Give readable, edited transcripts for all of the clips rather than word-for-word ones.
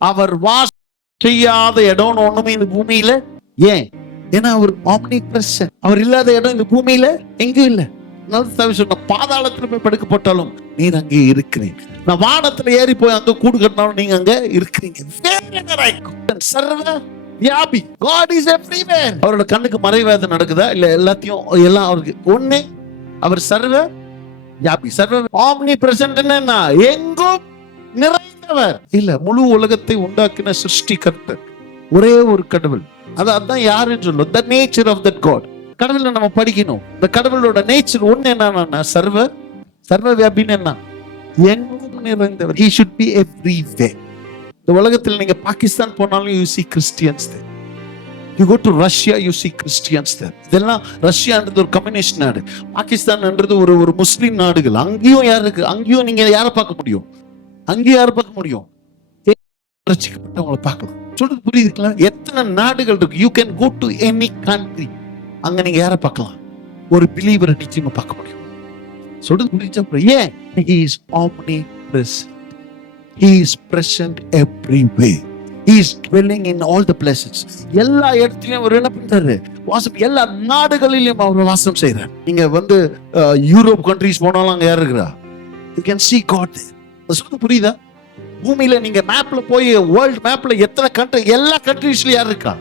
அவர் வாசம் செய்யாத இடம்னு ஒண்ணுமே இந்த பூமியில. ஏன்? ஏன்னா அவர் ஆம்னி பிரசன்ட். அவர் இல்லாத இடம் இந்த பூமியில எங்கேயும் இல்லை. சொன்ன பாதாளத்துல போய் படுக்க போட்டாலும் நீர் அங்கே இருக்கிறீங்க. நான் வானத்துல ஏறி போய் அங்க கூடு கட்டினாலும் நீங்க அங்க இருக்கிறீங்க. சர்வ வியாபி. God is everywhere. அவரோட கண்ணுக்கு மறைவேதம் நடக்குதா இல்ல? எல்லாம் அவருக்கு ஒண்ணு. அவர் சர்வ வியாபி, சர்வ ஆம்னி பிரசன்ட். என்ன? எங்கும் நிறைந்தவர். இல்ல, முழு உலகத்தை உண்டாக்கின சிருஷ்டிகர்த்தர் ஒரே ஒரு கடவுள். அதான் யாருன்னு சொல்லும், the nature of that God. கடவுளை நம்ம படிக்கணும். இந்த கடவுளோட நேச்சர் ஒண்ணு என்னன்னா சர்வ வியாபின்னு என்ன? எங்கும் நிறைந்தவர். He should be everywhere. இந்த உலகத்தில் நீங்க பாகிஸ்தான் போனாலும் you see Christians there. You go to Russia, you see Christians there. இதெல்லாம் ரஷ்யான்றது ஒரு கம்யூனிஸ்ட் நாடு, பாகிஸ்தான்ன்றது ஒரு முஸ்லிம் நாடுகள். அங்கேயும் யார் இருக்கு? அங்கேயும் நீங்க யாரை பார்க்க முடியும்? அங்கேயும் யாரை பார்க்க முடியும்? ரட்சிக்கப்பட்டவங்களை பார்க்கலாம். சொல்றது புரியுதுங்களா? எத்தனை நாடுகள் இருக்கு. You can go to any country. அங்க நீங்க யாரை பார்க்கலாம்? ஒரு பிலீவரை நிச்சயமா பார்க்க முடியும். சொல்றது புரிஞ்சா? ஏன்? He is omnipresent. He is present everywhere. He is dwelling in all the places. எல்லா இடத்துலயும் அவர் என்ன பண்றாரு? வாசம். எல்லா நாடுகளிலும் அவர் வாசம் செய்யறார். நீங்க யூரோப் கண்ட்ரிஸ் போனாலும் அங்க யார் இருக்கிறா? You can see God there. சொல்றது புரியுதா? பூமியில நீங்க மேப்ல போய் வேர்ல்ட் மேப்ல எத்தனை கண்ட்ரி, எல்லா கண்ட்ரிஸ்லயும் யார் இருக்கா?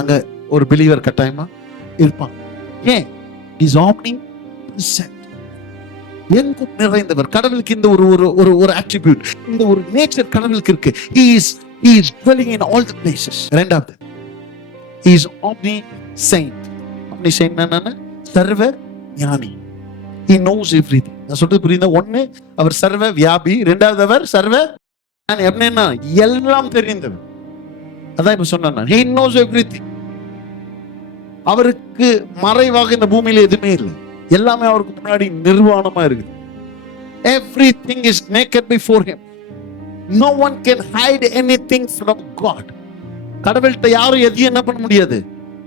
அங்க ஒரு பிலீவர் கட்டாயமா இருப்பான். ஏன்? Is omnipresent. எங்கும் நிறைந்தவர். கடவுளுக்கு இந்த ஒரு அட்ரிபியூட், இந்த ஒரு நேச்சர் கடவுளுக்கு இருக்கு. He is dwelling in all the places. இரண்டாவது, he is omniscient. omniscient என்னன்னா சர்வ ஞானி. He knows everything. நான் சொல்றது புரியுதா? ஒண்ணு, அவர் சர்வ வியாபி. இரண்டாவது, அவர் சர்வ ஞானி. அப்படின்னா எல்லாம் தெரிந்தவர். அதான் இப்ப சொன்னா he knows everything. அவருக்கு மறைவாக இந்த பூமியில எதுவுமே இல்லை. எல்லாமே அவருக்கு முன்னாடி நிர்வாணமா இருக்கு. Everything is naked before him. No one can hide anything from God. கடவுள்கிட்ட யாரும் எதையும் என்ன பண்ண முடியாது,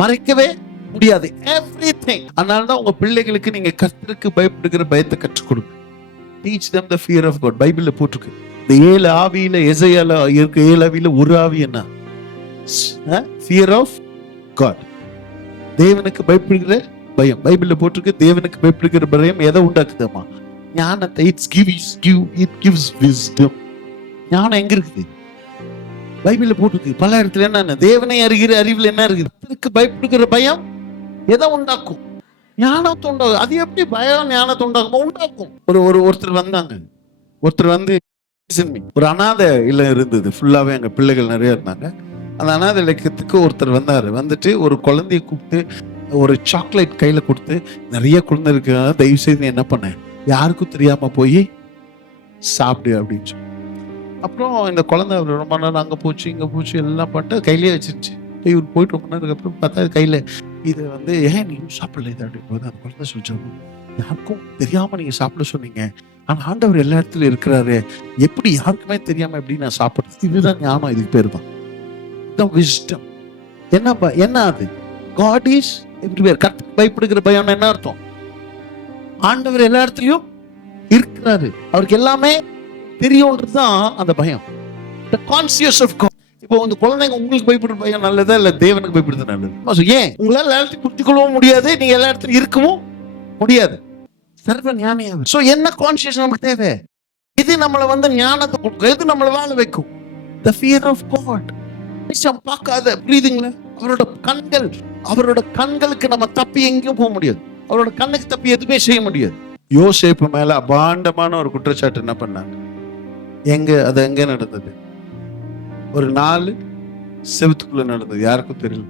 மறைக்கவே முடியாது. Everything. அதனாலதான் உங்க பிள்ளைகளுக்கு நீங்க கர்த்தருக்கு பயப்படுகிற பயத்தை கற்றுக் கொடுங்க. Teach them the fear of God. பைபிள்ல போட்டிருக்கு. இந்த 7 ஆவியில எசையால இருக்கு. 7 ஆவியில ஒரு ஆவி என்ன? Fear of God. தேவனுக்கு பயப்படுகிற பயம். பைபிள்ல போட்டிருக்கு. தேவனுக்கு பயப்படுகிற பயம் எதை உண்டாக்குதுமா? ஞானத்தை. It gives wisdom. ஞானம் எங்க இருக்குது? பைபிள்ல போட்டிருக்கு. பல இடத்துல என்ன? தேவனை அறிகிற அறிவில் என்ன இருக்குது? அதுக்கு பயப்படுகிற பயம் எதை உண்டாக்கும்? ஞானத்தை உண்டாகும். அது எப்படி பயம் ஞானத்தை உண்டாக்கும்? ஒருத்தர் வந்தாங்க. ஒருத்தர் ஒரு அனாதை இல்லம் இருந்தது. ஃபுல்லாவே அங்க பிள்ளைகள் நிறைய இருந்தாங்க. அந்த அனாதை இலக்கியத்துக்கு ஒருத்தர் வந்தாரு. வந்துட்டு ஒரு குழந்தைய கூப்பிட்டு ஒரு சாக்லேட் கையில கொடுத்து, நிறைய குழந்தை இருக்கு, தயவு செய்து என்ன பண்ண, யாருக்கும் தெரியாம போய் சாப்பிடு அப்படின்னு சொல்லி. அப்புறம் இந்த குழந்தை ரொம்ப நேரம் அங்க போச்சு இங்க போச்சு எல்லாம் பண்ணிட்டு கையிலேயே வச்சிருச்சு. இவர் போயிட்டு ரொம்ப நேரத்துக்கு அப்புறம் பார்த்தா கையில இது ஏன் நீங்க சாப்பிடல இது அப்படின்னு அந்த குழந்தை சொல்லிச்சாங்க, யாருக்கும் தெரியாம நீங்க சாப்பிட சொன்னீங்க, ஆனா ஆண்டவர் எல்லா இடத்துலயும் இருக்கிறாரு, எப்படி யாருக்குமே தெரியாம எப்படி நான் சாப்பிடுறது? இதுதான் ஞானம். இதுக்கு பேரு தான் wisdom. என்ன அது? God is everywhere. கர்த்தருக்கு பயப்படுகிற பயம் என்ன அர்த்தம்? ஆண்டவர் எல்லா இடத்துலயும் இருக்கிறாரு, அவருக்கு எல்லாமே தெரியும்ன்றதுதான் அந்த பயம். The conscious of God. இப்போ இந்த குழந்தைங்க உங்களுக்கு பயப்படுற பயம் நல்லதா இல்ல தேவனுக்கு பயப்படுறது நல்லது? ஏன்? உங்களால எல்லா இடத்தையும் புரிந்து கொள்ளவும் முடியாது, நீங்க எல்லா இடத்துலயும் இருக்கவும் முடியாது. சர்வ ஞானியாவே. சோ என்ன கான்சியஸ் நமக்கு தேவை? இது நம்மள ஞானத்தை கொடுக்கும், எது நம்மள வாழ வைக்கும்? The fear of God. பார்க்காத, புரியுதுங்களா? அவரோட கண்களுக்கு நம்ம தப்பி எங்கேயும் போக முடியாது. அவரோட கண்ணுக்கு தப்பி எதுவுமே செய்ய முடியாது. யோசேப்பு மேல அபாண்டமான ஒரு குற்றச்சாட்டு என்ன பண்ணாங்க? அது எங்க நடந்தது? ஒரு 4 செவத்துக்குள்ள நடந்தது, யாருக்கும் தெரியல.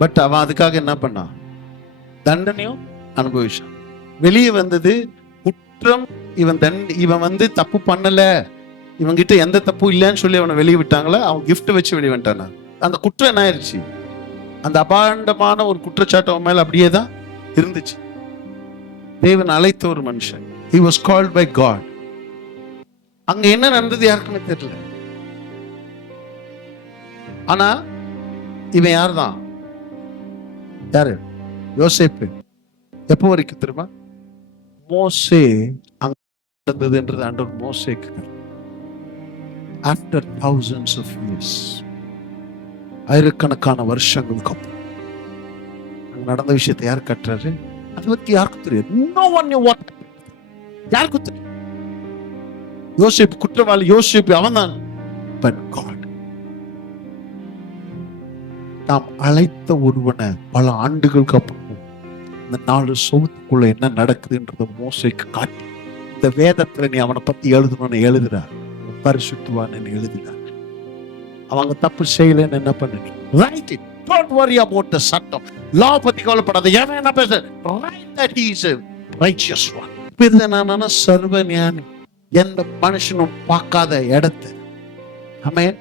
பட் அவன் அதுக்காக என்ன பண்ணான்? தண்டனையும் அனுபவிச்சான். வெளியே வந்தது குற்றம். இவன் தப்பு பண்ணல, இவங்கிட்ட எந்த தப்பும் இல்லைன்னு சொல்லி அவனை வெளியே விட்டாங்களா? அவன் கிஃப்ட் வச்சு வெளியே வந்துட்டானா? அந்த குற்றம் என்ன ஆயிடுச்சு? அந்த அபாண்டமான ஒரு குற்றச்சாட்டு அவன் மேல அப்படியே தான் இருந்துச்சு. தேவன் அழைத்த ஒரு மனுஷன். He was called by God. அங்க என்ன நடந்தது யாருக்குமே தெரியல. ஆனா இவன் யாருதான்? யாரு? யோசேப்பு. எப்போ வரைக்கும் தெரியுமா? மோசே அங்க நடந்ததுன்றது ஆண்டவர் மோசேக்கு after thousands of years, ஆயிரக்கணக்கான வருஷங்களுக்கு அப்புறம் நடந்த விஷயத்தை யார் கட்டுறாரு? அதை பத்தி யாருக்கும் தெரியாது. No one knew what. யாருக்கும் தெரியும்? யோசேப்பு குற்றவாளி, யோசேப்பு அவன்தான். But God, நாம் அழைத்த ஒருவனை பல ஆண்டுகளுக்கு அப்புறம் இந்த 4 சவுத்துக்குள்ள என்ன நடக்குதுன்றத மோசேக்கு காட்டி, இந்த வேதத்துல நீ அவனை பத்தி எழுதணும்னு எழுதுறார், பரிசுத்தவான்னு எழுதுறார். அவங்க தப்பு செய்யலன்னு என்ன பண்ணு? Write it. Don't worry about the சட்டம், லா பத்தி கவலைப்படாத. ஏன் என்ன பேச? Write that he is a righteous one. பிறந்தனான சர்வ ஞானி, எந்த மனுஷனும் பார்க்காத இடத்தை ஆமென்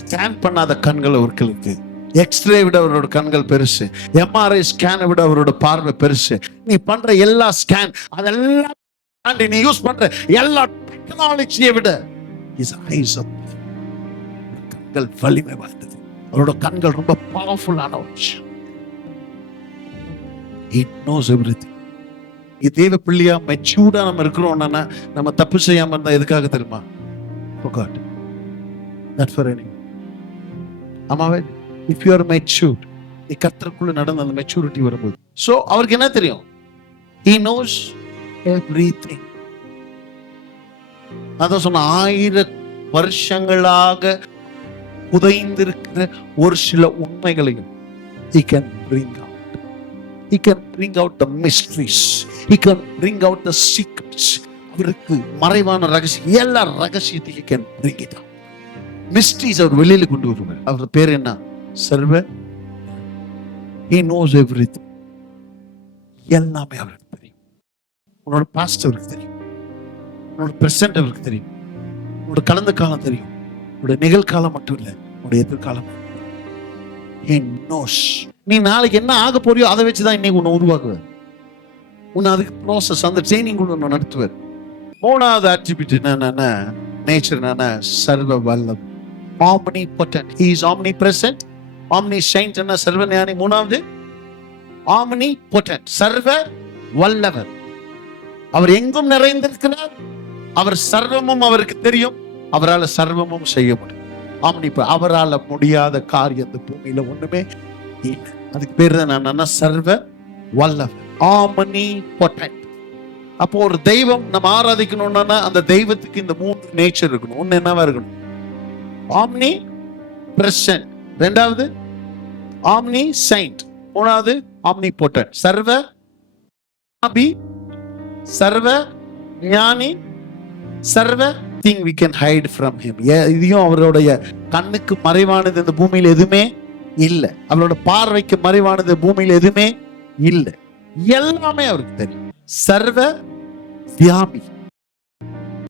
ஸ்கேன் பண்ணாத கண்கள் அவர்களுக்கு. எக்ஸ்ரே விட அவரோட கண்கள் பெருசு, எம்ஆர்ஐ ஸ்கேனை விட அவரோட பார்வை பெருசு. நீ பண்ற எல்லா ஸ்கேன் அதெல்லாம் நீ யூஸ் பண்ற எல்லா டெக்னாலஜியை விட his eyes up, கண்கள் வலிமை வாய்ந்தது. அவரோட கண்கள் ரொம்ப பவர்ஃபுல்லான ஒரு விஷயம். It knows everything. தேவ பிள்ளையா மெச்சூர்டா நம்ம இருக்கிறோம்னா, நம்ம தப்பு செய்யாம இருந்தா எதுக்காக தெரியுமா? For God, not for anyone. ஆமாவே, if you are matured, நீ கர்த்தருக்குள்ள நடந்த அந்த மெச்சூரிட்டி வரும்போது, சோ அவருக்கு என்ன தெரியும்? He knows everything. அதான் சொன்ன 1000 வருஷங்களாக புதைந்திருக்கிற ஒரு சில உண்மைகளையும் he can bring out. He can bring out the mysteries. He can bring out the secrets. அவருக்கு மறைவான ரகசியம், எல்லா ரகசியத்தையும் he can bring it out. Mysteries அவர் வெளியில கொண்டு வருவார். அவர் பேர் என்ன? சர்வ. He knows everything. எல்லாமே அவருக்கு தெரியும். உன்னோட பாஸ்ட் அவருக்கு தெரியும், உன்னோட பிரசன்ட் அவருக்கு தெரியும், உன்னோட கடந்த காலம் தெரியும், உன்னோட நிகழ்காலம் மட்டும் இல்லை, உன்னோட எதிர்காலம். He knows. நீ நாளைக்கு என்ன ஆக போறியோ அதை வச்சுதான் இன்னைக்கு உன்னை உருவாக்குவார். உன்னை அதுக்கு ப்ராசஸ், அந்த ட்ரைனிங் உன்னை நடத்துவார். 3வது அட்ரிபியூட் என்னன்னா, நேச்சர் என்னன்னா, சர்வ வல்லவர். omnipotent. He is omnipresent. omniscient என்ன? சர்வ ஞானி. 3வது omnipotent, சர்வ வல்லவர். அவர் எங்கும் நிறைந்திருக்கிறார். அவர் சர்வமும் அவருக்கு தெரியும். அவரால் சர்வமும் செய்ய முடியும். அவரால் முடியாத காரியம் இந்த பூமியில ஒண்ணுமே இல்லை. அதுக்கு பேர் தான் என்னன்னா சர்வ வல்லவர், omnipotent. அப்போ ஒரு தெய்வம் நம்ம ஆராதிக்கணும்னா அந்த தெய்வத்துக்கு இந்த 3 நேச்சர் இருக்கணும். ஒண்ணு என்னவா இருக்கணும்? omni present, 2வது omniscient, 3வது omnipotent. சர்வ அபி, சர்வ ஞானி, சர்வ thing we can hide from him. இதையும் அவருடைய கண்ணுக்கு மறைவானது இந்த பூமியில எதுவுமே இல்லை. அவரோட பார்வைக்கு மறைவானது பூமியில எதுவுமே இல்லை. எல்லாமே அவருக்கு தெரியும். சர்வ வியாபி,